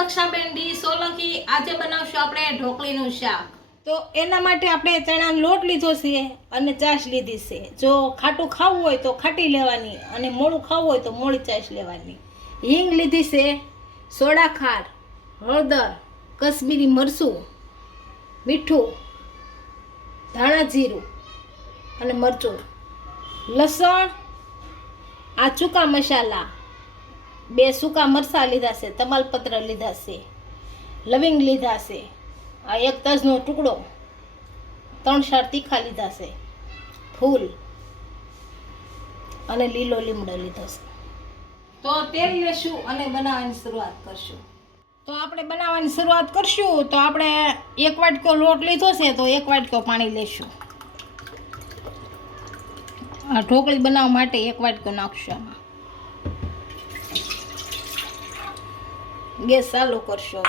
દક્ષાબેન D Solanki આજે બનાવશું આપણે ઢોકળીનું શાક। તો એના માટે આપણે ચણાનો લોટ લીધો છે અને ચાશ લીધી છે। જો ખાટું ખાવું હોય તો ખાટી લેવાની અને મોળું ખાવું હોય તો મોળી ચાશ લેવાની। હિંગ લીધી છે, સોડા ખાંડ, હળદર, કશ્મીરી મરચું, મીઠું, ધાણા જીરું અને મરચું, લસણ, આ સૂકા મસાલા, 2 સૂકા મરચાં લીધા છે, તમાલપત્ર લીધા છે, લવિંગ લીધા છે, આ 1 તજનો ટુકડો, 3-4 તીખા લીધા છે, ફૂલ અને લીલો લીમડો લીધો છે। તો તેલ લેશું અને બનાવવાની શરૂઆત કરશું। તો આપણે બનાવવાની શરૂઆત કરશું તો આપણે 1 વાટકો લોટ લીધો છે તો 1 વાટકો પાણી લેશું। આ ઢોકળી બનાવવા માટે 1 વાટકો નાખશું આમાં। ગેસ ચાલુ કરશો।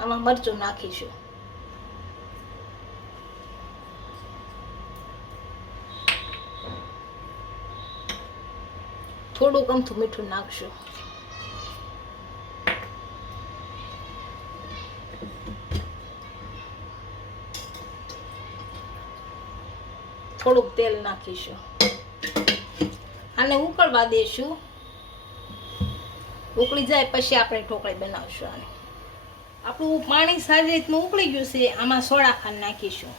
આમાં મરચું નાખીશું, થોડુંક અમથું મીઠું નાખશું, થોડુંક તેલ નાખીશું, આને ઉકળવા દેશું। ઉકળી જાય પછી આપણે ઢોકળી બનાવશું। આને આપણું પાણી સારી રીતનું ઉકળી ગયું છે, આમાં સોડા ખાંડ નાખીશું।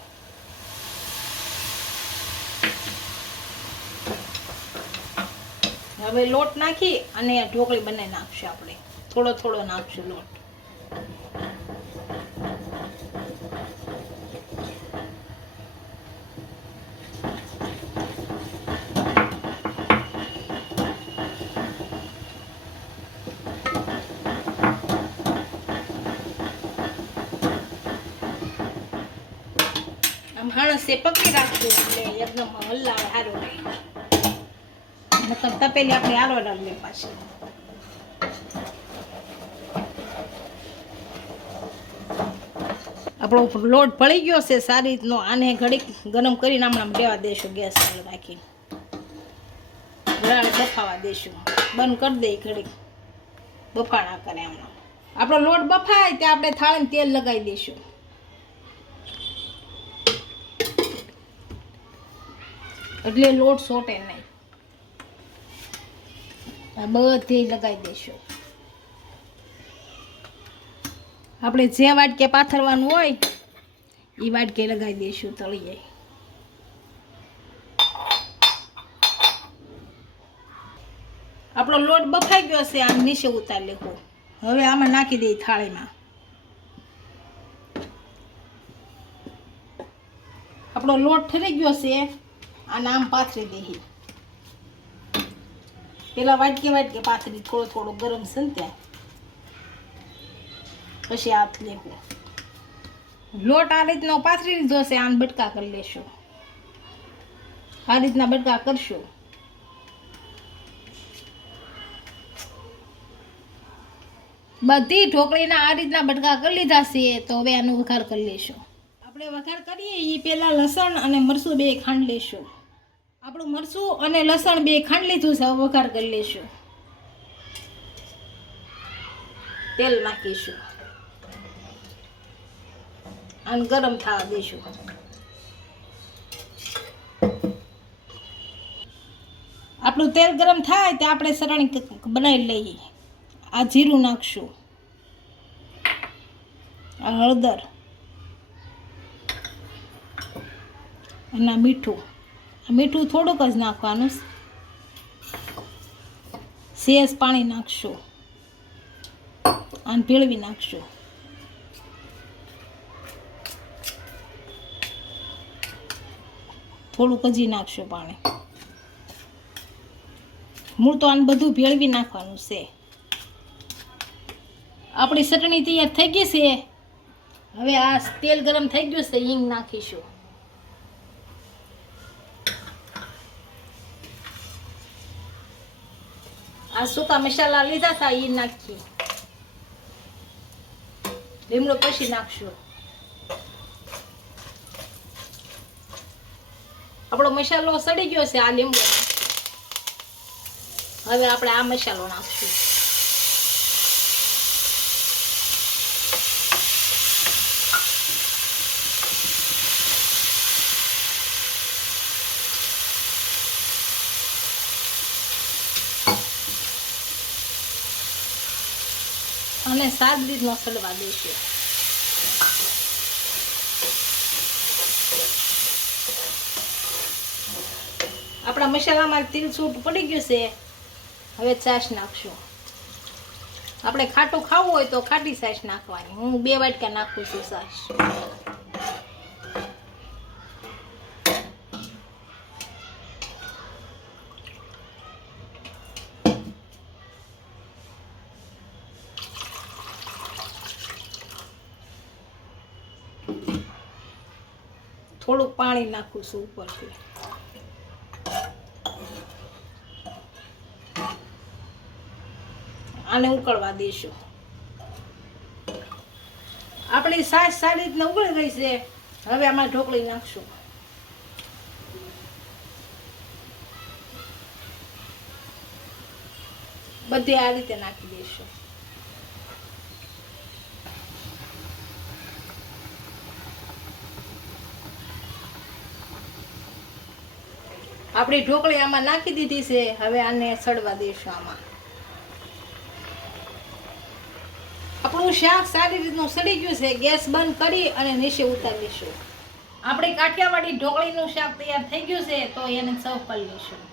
હવે લોટ નાખી અને ઢોકળી બનાવી નાખશું આપણે। થોડો થોડો નાખશું લોટ। માણસે પકડી રાખશું એટલે એકદમ હલાવે સારું રહે, નકર તપેલી આપણે આરો રાખીએ પાછી। આપણો લોટ ભળી ગયો છે સારી રીતનો, આને ઘડીક ગરમ કરીને હમણાં દેવા દેશું, ગેસ ચાલુ રાખીને ઘરાડ બફાવા દેશું। બંધ કરી દઈ ઘડીક બફાણા કરે હમણાં। આપણો લોટ બફાય ત્યાં આપણે થાળીમાં તેલ લગાવી દઈશું, એટલે લોટ સોટે નહીં। આ બધે લગાવી દઈશું। આપણે જે વાટકે પાથરવાનું હોય એ વાટકે લગાવી દઈશું તળીએ। આપણો લોટ બફાઈ ગયો છે, આમ નીચે ઉતારી લેવું। હવે આમાં નાખી દઈએ થાળીમાં। આપણો લોટ ઠરી ગયો છે, આને આમ પાથરી દઈએ। પેલા વાટકે વાટકે પાથરી, થોડો થોડો ગરમ છે ને ત્યાં પછી હાથ લેવું। લોટ આ રીતનો પાથરી લીધો છે, આને બટકા કરી લેશું। આ રીતના બટકા કરશું। બધી ઢોકળીના આ રીતના બટકા કરી લીધા છે, તો હવે આનો વઘાર કરી લેશું। આપણે વઘાર કરીએ એ પહેલાં લસણ અને મરચું 2 ખાંડ લેશું। આપણું મરચું અને લસણ 2 ખાંડ લીધું છે, હવે વઘાર કરી લેશું। તેલ નાખીશું, અને ગરમ થવા દઈશું। આપણું તેલ ગરમ થાય ત્યાં આપણે સરાણી બનાવી લઈએ। આ જીરું નાખશું, આ હળદર અને મીઠું। મીઠું થોડુંક જ નાખવાનું, સેજ પાણી નાખશું અને ભેળવી નાખશું। થોડુંક હજી નાખશું પાણી। મૂળ તો આને બધું ભેળવી નાખવાનું છે। આપણી ચટણી તૈયાર થઈ ગઈ છે। હવે આ તેલ ગરમ થઈ ગયું છે, હિંગ નાખીશું। આ સૂકા મસાલા લીધા હતા એ નાખી, લીમડો પછી નાખશું। આપણો મસાલો સડી ગયો છે. આ લીંબુ હવે આપણે આ મસાલો નાખશું. અને સારી રીતનો સડવા દઈશું. આપણા મસાલામાં તેલ છૂટ પડી ગયું છે. હવે છાશ નાખશું. આપણે ખાટું ખાવું હોય તો ખાટી છાશ નાખવાની. હું 2 વાટકા નાખું છું છાશ. થોડુંક પાણી નાખું છું ઉપરથી. આને ઉકળવા દઈશું. આપણી છાશ સારી રીતના ઉકળી ગઈ છે. હવે આમાં ઢોકળી નાખશું. બધી આ રીતે નાખી દઈશું. આપણી ઢોકળી આમાં નાખી દીધી છે. હવે આને સડવા દઈશું. આમાં આપણું શાક સારી રીતનું સડી ગયું છે. ગેસ બંધ કરી અને નીચે ઉતારીશું. આપણી કાઠિયાવાડી ઢોકળીનું શાક તૈયાર થઈ ગયું છે. તો એને સર્વ કરી લઈશું.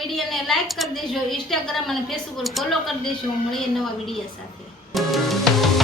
વિડીયોને લાઈક કરી દેજો. ઇન્સ્ટાગ્રામ અને ફેસબુક પર ફોલો કરી દેજો. મળીએ નવા વિડીયો સાથે.